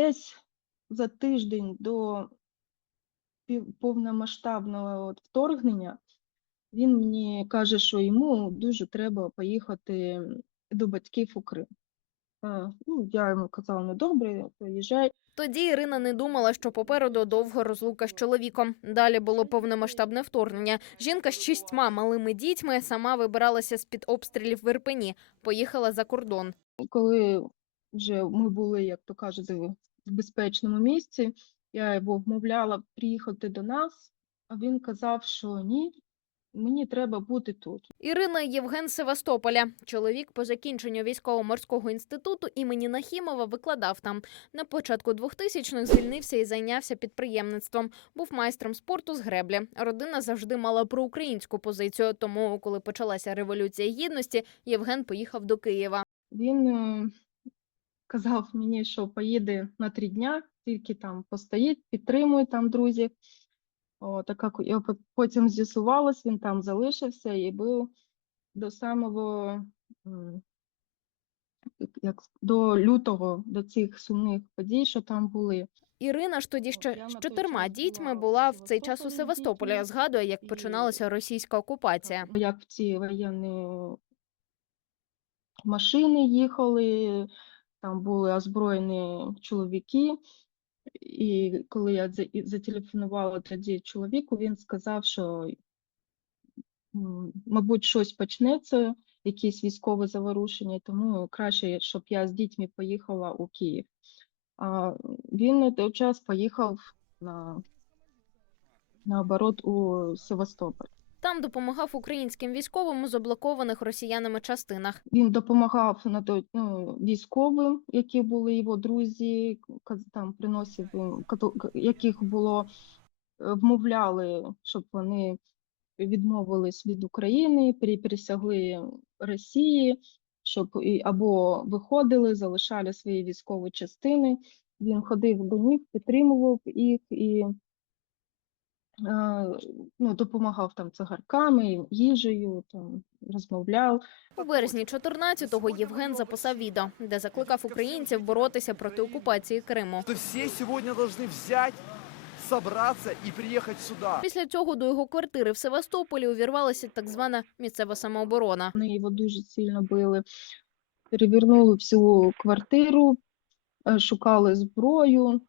десь за тиждень до повномасштабного от вторгнення він мені каже, що йому дуже треба поїхати до батьків у Крим. Е, Ну, я йому казала, ну добре, поїжджай. Тоді Ірина не думала, що попереду довго розлука з чоловіком. Далі було повномасштабне вторгнення. Жінка з шістьма малими дітьми сама вибиралася з під обстрілів в Ірпені. Поїхала за кордон. Коли вже ми були, як то кажуть, в безпечному місці, я його вмовляла приїхати до нас, а він казав, що ні, мені треба бути тут. Ірина Євген Севастополя. Чоловік по закінченню військово-морського інституту імені Нахімова викладав там. На початку 2000-х звільнився і зайнявся підприємництвом. Був майстром спорту з греблі. Родина завжди мала проукраїнську позицію. Тому, коли почалася революція гідності, Євген поїхав до Києва. Він е, казав мені, що поїде на три дня, тільки там постоїть, підтримує там друзів. О, так як я потім з'ясувалось, він там залишився і був до самого як- до лютого, до цих сумних подій, що там були. Ірина ж тоді ще з чотирма дітьми була в цей час у Севастополі Севастополі. Згадує, як починалася російська окупація. Як в ці воєнні машини їхали, там були озброєні чоловіки. І коли я зателефонувала тоді чоловіку, він сказав, що, мабуть, щось почнеться, якісь військові заворушення, тому краще, щоб я з дітьми поїхала у Київ. А він на той час поїхав на, наоборот у Севастополь. Там допомагав українським військовим у заблокованих росіянами частинах. Він допомагав на той, ну, військовим, які були його друзі, там приносив, яких було е, вмовляли, щоб вони відмовились від України, пересягли Росії, щоб або виходили, залишали свої військові частини. Він ходив до них, підтримував їх і ну, допомагав там цигарками, їжею, там, розмовляв. У березні 14-го Євген записав відео, де закликав українців боротися проти окупації Криму. что все сегодня должны взять, собраться и приехать сюда. Після цього до його квартири в Севастополі увірвалася так звана місцева самооборона. Вони його дуже сильно били. Перевернули всю квартиру, е, шукали зброю,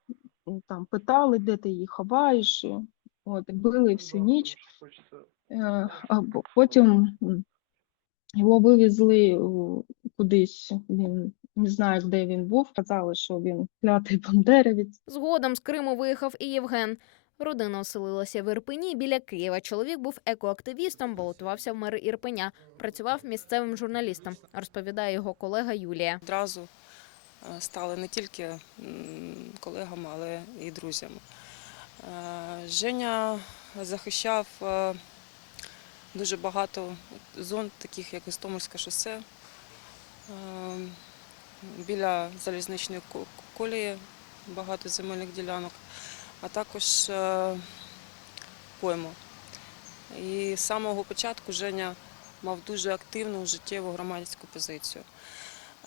там питали, де ти її ховаєш. От, били всю ніч. Е, А потім його вивезли кудись. Він не знаю, де він був. Казали, що він клятий бандерівець. Згодом з Криму виїхав і Євген. Родина оселилася в Ірпені біля Києва. Чоловік був екоактивістом, балотувався в мери Ірпеня, працював місцевим журналістом, розповідає його колега Юлія. одразу е, стали не тільки колегами, але і друзями. Е, Женя захищав е, дуже багато зон, таких як Істомирське шосе, е, біля залізничної колії багато земельних ділянок, а також пойму. І з самого початку Женя мав дуже активну життєву громадську позицію.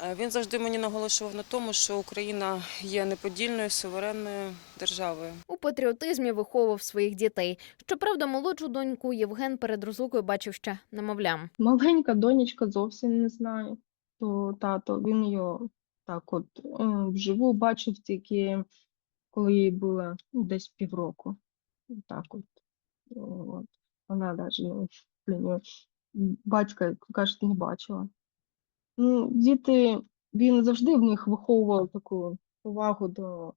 Е, Він завжди мені наголошував на тому, що Україна є неподільною суверенною державою. У патріотизмі виховував своїх дітей. Щоправда, молодшу доньку Євген перед розлукою бачив ще немовлям. Маленька донечка зовсім не знає, то тато, він її так от е, вживу бачив тільки, коли їй було десь півроку. Так от. от. Вона навіть ну, блін, батька, каже, не бачила. Ну, діти, він завжди в них виховував таку повагу до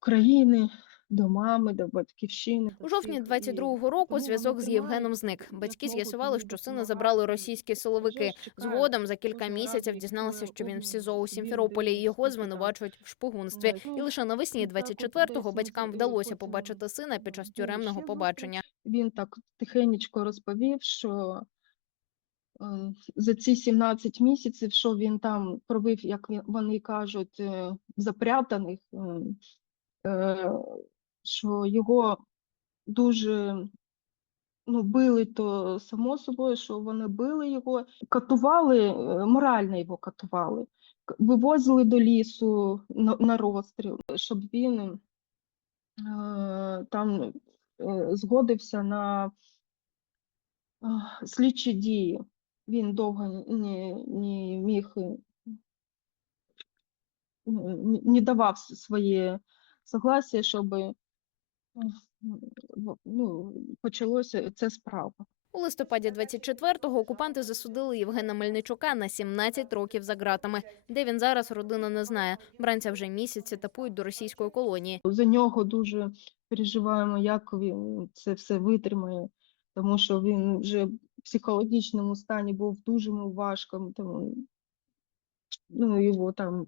країни, до мами, до батьківщини. У жовтні 22-го року зв'язок з Євгеном зник. Батьки з'ясували, що сина забрали російські силовики. Згодом за кілька місяців дізналися, що він в СІЗО у Сімферополі. Його звинувачують в шпигунстві. І лише навесні 24-го батькам вдалося побачити сина під час тюремного побачення. Він так тихенечко розповів, що е, за ці 17 місяців, що він там пробив, як вони кажуть, е, запрятаних, е, е, що його дуже ну, били, то само собою, що вони били його, катували, е, морально його катували. вивозили до лісу на, розстріл, щоб він е, там е, згодився на е, слідчі дії. Він довго не, не міг ну, не- не давав своє согласие, щоб е, ну, почалося ця справа. У листопаді 24-го окупанти засудили Євгена Мельничука на 17 років за ґратами. Де він зараз, родина не знає. Бранця вже місяці тапують до російської колонії. За нього дуже переживаємо, як він це все витримає, тому що він вже в психологічному стані був дуже важко. Тому, ну, його там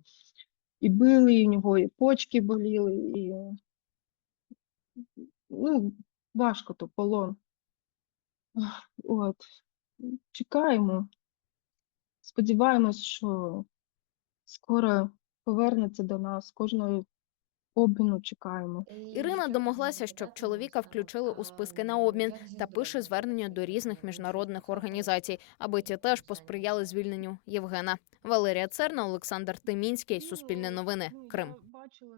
і били, і в нього і почки боліли, і ну, важко то полон. От. Чекаємо. Сподіваємось, що скоро повернеться до нас. Кожного обміну чекаємо. Ірина домоглася, щоб чоловіка включили у списки на обмін та пише звернення до різних міжнародних організацій, аби ті теж посприяли звільненню Євгена. Валерія Церна, Олександр Тимінський, Суспільне новини, Крим. Бачила